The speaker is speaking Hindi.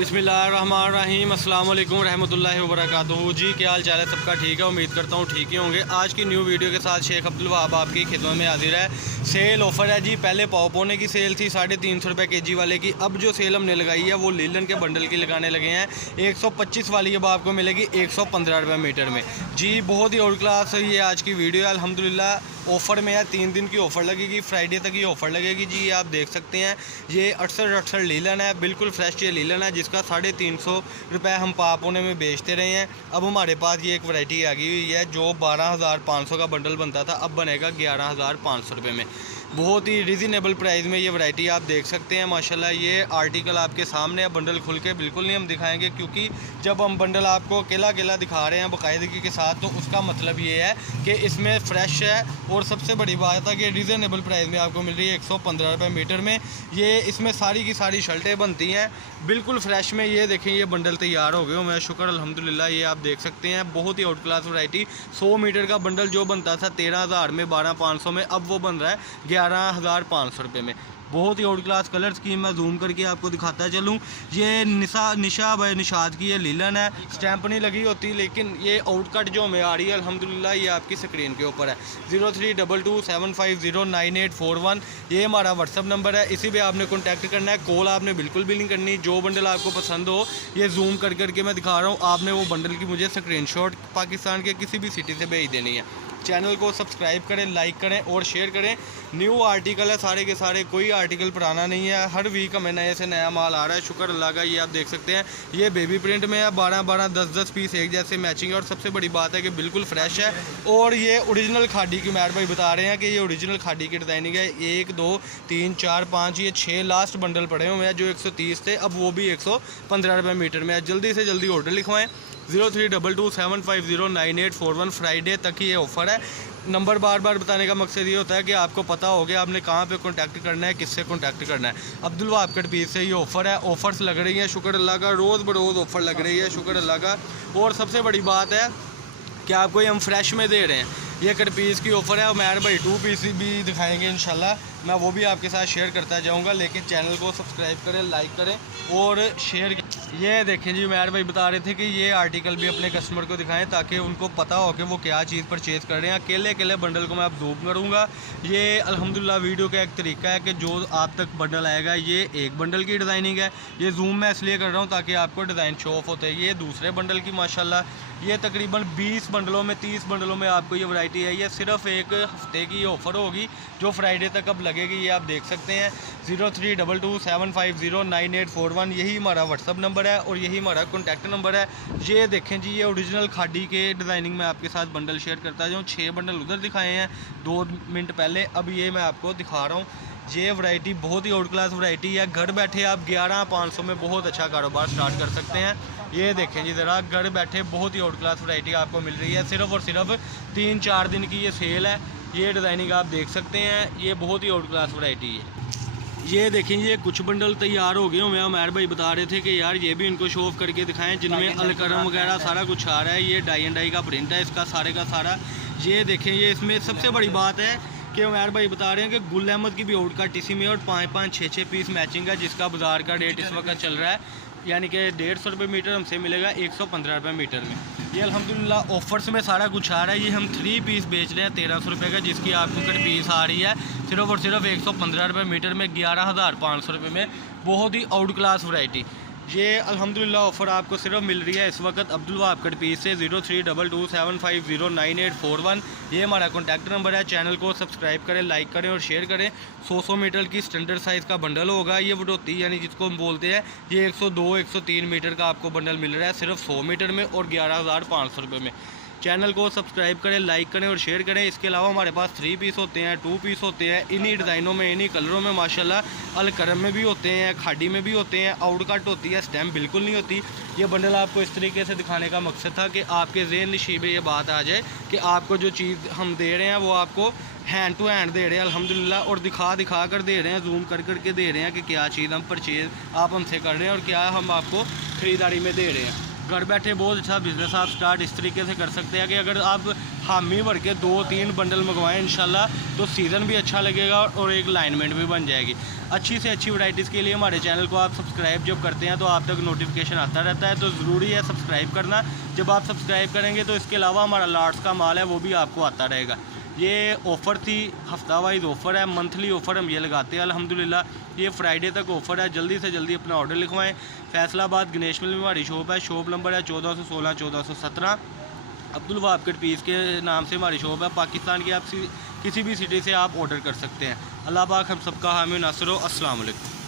बिस्मिल्लाहिर्रहमानिर्रहीम अस्सलाम वालेकुम रहमतुल्लाहि व बरकातुहू। जी क्या हाल चाल है सबका? ठीक है, उम्मीद करता हूँ ठीक ही होंगे। आज की न्यू वीडियो के साथ शेख अब्दुल वहाब आपकी खिदमत में हाजिर है। सेल ऑफ़र है जी। पहले पाव पौने की सेल थी 350 रुपये केजी वाले की। अब जो सेल हमने लगाई है वो लीलन के बंडल की लगाने लगे हैं। 125 वाली अब आपको मिलेगी 115 रुपये मीटर में। जी बहुत ही और क्लास ये आज की वीडियो है। अल्हम्दुलिल्लाह ऑफ़र में है, 3 दिन की ऑफ़र लगेगी, फ्राइडे तक ये ऑफ़र लगेगी। जी आप देख सकते हैं ये 68 लीलन है, बिल्कुल फ्रेश ये लीलन है जिसका 350 रुपये हम पापोने में बेचते रहे हैं। अब हमारे पास ये एक वैरायटी आ गई हुई है जो 12,500 का बंडल बनता था, अब बनेगा 11,500 रुपये में। बहुत ही रिजनेबल प्राइस में ये वैरायटी आप देख सकते हैं। माशाल्लाह ये आर्टिकल आपके सामने है। बंडल खुल के बिल्कुल नहीं हम दिखाएंगे क्योंकि जब हम बंडल आपको अकेला अकेला दिखा रहे हैं बाकायदगी के साथ, तो उसका मतलब ये है कि इसमें फ्रेश है। और सबसे बड़ी बात है कि रिजनेबल प्राइस में आपको मिल रही है 115 रुपये मीटर में। ये इसमें सारी की सारी शर्टें बनती हैं बिल्कुल फ्रेश में। ये देखें ये बंडल तैयार हो गए हो, मैं शुक्र अल्हम्दुलिल्लाह। ये आप देख सकते हैं बहुत ही आउट क्लास वैरायटी। 100 मीटर का बंडल जो बनता था 13,000 में 12,500 में, अब वो बन रहा है 11,500 रुपये में। बहुत ही आउट क्लास कलर स्कीम मैं जूम करके आपको दिखाता चलूँ। ये निशा बाय निशाद की ये लीलन है, स्टैंप नहीं लगी होती, लेकिन ये आउटकट जो हमें आ रही है अल्हम्दुलिल्लाह ये आपकी स्क्रीन के ऊपर है। 0322750841 ये हमारा व्हाट्सअप नंबर है। इसी पे आपने कॉन्टैक्ट करना है, कॉल आपने बिल्कुल भी नहीं करनी। जो बंडल आपको पसंद हो ये जूम करके मैं दिखा रहा हूँ, आपने वो बंडल की मुझे स्क्रीनशॉट पाकिस्तान के किसी भी सिटी से भेज देनी है। चैनल को सब्सक्राइब करें, लाइक करें और शेयर करें। न्यू आर्टिकल है सारे के सारे, कोई आर्टिकल पुराना नहीं है। हर वीक हमें नए से नया माल आ रहा है, शुक्र अल्लाह का। ये आप देख सकते हैं ये बेबी प्रिंट में है, 12-12 10-10 पीस एक जैसे मैचिंग है। और सबसे बड़ी बात है कि बिल्कुल फ्रेश है। और ये ओरिजिनल खादी की मैट भाई बता रहे हैं कि ये ओरिजिनल खादी की डिज़ाइनिंग है। 1 2 3 4 5 ये 6 लास्ट बंडल पड़े हुए हैं जो 130 थे, अब वो भी 115 रुपये मीटर में है। जल्दी से जल्दी ऑर्डर लिखवाएँ। 0322750841 फ्राइडे तक ही ये ऑफ़र है। नंबर बार बार बताने का मकसद ये होता है कि आपको पता हो गया आपने कहाँ पे कांटेक्ट करना है, किससे कांटेक्ट करना है। अब्दुल वहाब कट पीस से ये ऑफ़र है, ऑफ़र्स लग रही हैं शुक्र अल्लाह का, रोज़ बरोज़ ऑफ़र लग रही है शुक्र अल्लाह का। और सबसे बड़ी बात है कि आपको ये हम फ्रेश में दे रहे हैं। ये कट पीस की ऑफ़र है। उमैर भाई 2 पीस भी दिखाएंगे इंशाल्लाह, मैं वो भी आपके साथ शेयर करता जाऊंगा। लेकिन चैनल को सब्सक्राइब करें, लाइक करें और शेयर। ये देखें जी उमैर भाई बता रहे थे कि ये आर्टिकल भी अपने कस्टमर को दिखाएं ताकि उनको पता हो कि वो क्या चीज़ परचेज़ कर रहे हैं। अकेले अकेले बंडल को मैं अब जूम करूँगा। ये अल्हम्दुलिल्लाह वीडियो का एक तरीका है कि जो आप तक बंडल आएगा ये एक बंडल की डिज़ाइनिंग है। ये जूम मैं इसलिए कर रहा हूँ ताकि आपको डिज़ाइन शो ऑफ होते हैं। ये दूसरे बंडल की माशाल्लाह ये तकरीबन 20 बंडलों में 30 बंडलों में आपको ये वैरायटी है। ये सिर्फ एक हफ्ते की ऑफ़र होगी जो फ्राइडे तक अब लगेगी। ये आप देख सकते हैं 0322750841 यही हमारा व्हाट्सअप नंबर है और यही हमारा कॉन्टैक्ट नंबर है। ये देखें जी ये ओरिजिनल खादी के डिज़ाइनिंग में आपके साथ बंडल शेयर करता जाऊँ। 6 बंडल उधर दिखाए हैं 2 मिनट पहले, अब ये मैं आपको दिखा रहा हूँ। ये वैरायटी बहुत ही आउट क्लास वैरायटी है। घर बैठे आप 11,500 में बहुत अच्छा कारोबार स्टार्ट कर सकते हैं। ये देखें जी ज़रा, घर बैठे बहुत ही आउट क्लास वैरायटी आपको मिल रही है। सिर्फ और सिर्फ 3-4 दिन की ये सेल है। ये डिज़ाइनिंग आप देख सकते हैं, ये बहुत ही आउट क्लास वैरायटी है। ये देखें ये कुछ बंडल तैयार हो गए हुए। उमैर भाई बता रहे थे कि यार ये भी इनको शो ऑफ करके दिखाएं जिनमें अलकरम वगैरह सारा कुछ आ रहा है। ये डाई एंड डाई का प्रिंट है इसका सारे का सारा। ये देखें ये इसमें सबसे बड़ी बात है कि उमैर भाई बता रहे हैं कि गुल अहमद की भी आउट का टीसी में और 5-5 6-6 पीस मैचिंग है, जिसका बाज़ार का रेट इस वक्त चल रहा है यानी कि 150 रुपये मीटर हमसे मिलेगा 115 रुपये मीटर में। ये अल्हम्दुलिल्लाह ऑफ़र्स में सारा कुछ आ रहा है। ये हम 3 पीस बेच रहे हैं 1300 रुपये का, जिसकी आपको कट पीस आ रही है सिर्फ और सिर्फ 115 रुपये मीटर में 11,500 रुपये में। बहुत ही आउट क्लास वैरायटी। ये अल्हम्दुलिल्लाह ऑफ़र आपको सिर्फ मिल रही है इस वक्त अब्दुल वहाब कट पीस से। 0322750841 ये हमारा कॉन्टैक्ट नंबर है। चैनल को सब्सक्राइब करें, लाइक करें और शेयर करें। 100 मीटर की स्टैंडर्ड साइज़ का बंडल होगा। ये वडोती यानी जिसको हम बोलते हैं, ये 102-103 मीटर का आपको बंडल मिल रहा है सिर्फ 100 मीटर में और 11,500 रुपये में। चैनल को सब्सक्राइब करें, लाइक करें और शेयर करें। इसके अलावा हमारे पास 3 पीस होते हैं, 2 पीस होते हैं, इन्हीं डिज़ाइनों में इन्हीं कलरों में माशाल्लाह। अलकरम में भी होते हैं, खाड़ी में भी होते हैं, आउटकट होती है, स्टैम्प बिल्कुल नहीं होती। ये बंडल आपको इस तरीके से दिखाने का मकसद था कि आपके ज़हन नशीब में ये बात आ जाए कि आपको जो चीज़ हम दे रहे हैं वो आपको हैंड टू हैंड दे रहे हैं अल्हम्दुलिल्लाह, और दिखा कर दे रहे हैं, जूम करके दे रहे हैं कि क्या चीज़ हम परचेज़ आप हमसे कर रहे हैं और क्या हम आपको ख़रीदारी में दे रहे हैं। घर बैठे बहुत अच्छा बिज़नेस आप स्टार्ट इस तरीके से कर सकते हैं कि अगर आप हामी भर के 2-3 बंडल मंगवाएं इंशाल्लाह, तो सीज़न भी अच्छा लगेगा और एक लाइनमेंट भी बन जाएगी। अच्छी से अच्छी वैराइटीज़ के लिए हमारे चैनल को आप सब्सक्राइब जब करते हैं तो आप तक नोटिफिकेशन आता रहता है, तो ज़रूरी है सब्सक्राइब करना। जब आप सब्सक्राइब करेंगे तो इसके अलावा हमारा लाट्स का माल है वो भी आपको आता रहेगा। ये ऑफ़र थी, हफ्ता वाइज ऑफ़र है, मंथली ऑफ़र हम ये लगाते हैं अल्हम्दुलिल्लाह। ये फ्राइडे तक ऑफ़र है, जल्दी से जल्दी अपना ऑर्डर लिखवाएं। फैसलाबाद गणेश मिल में हमारी शॉप है, शॉप नंबर है 1416 1417। अब्दुल वहाब कट पीस के नाम से हमारी शॉप है। पाकिस्तान की आप किसी भी सिटी से आप ऑर्डर कर सकते हैं। अल्लाह पाक हम सबका हामी नासिर हो। अस्सलाम वालेकुम।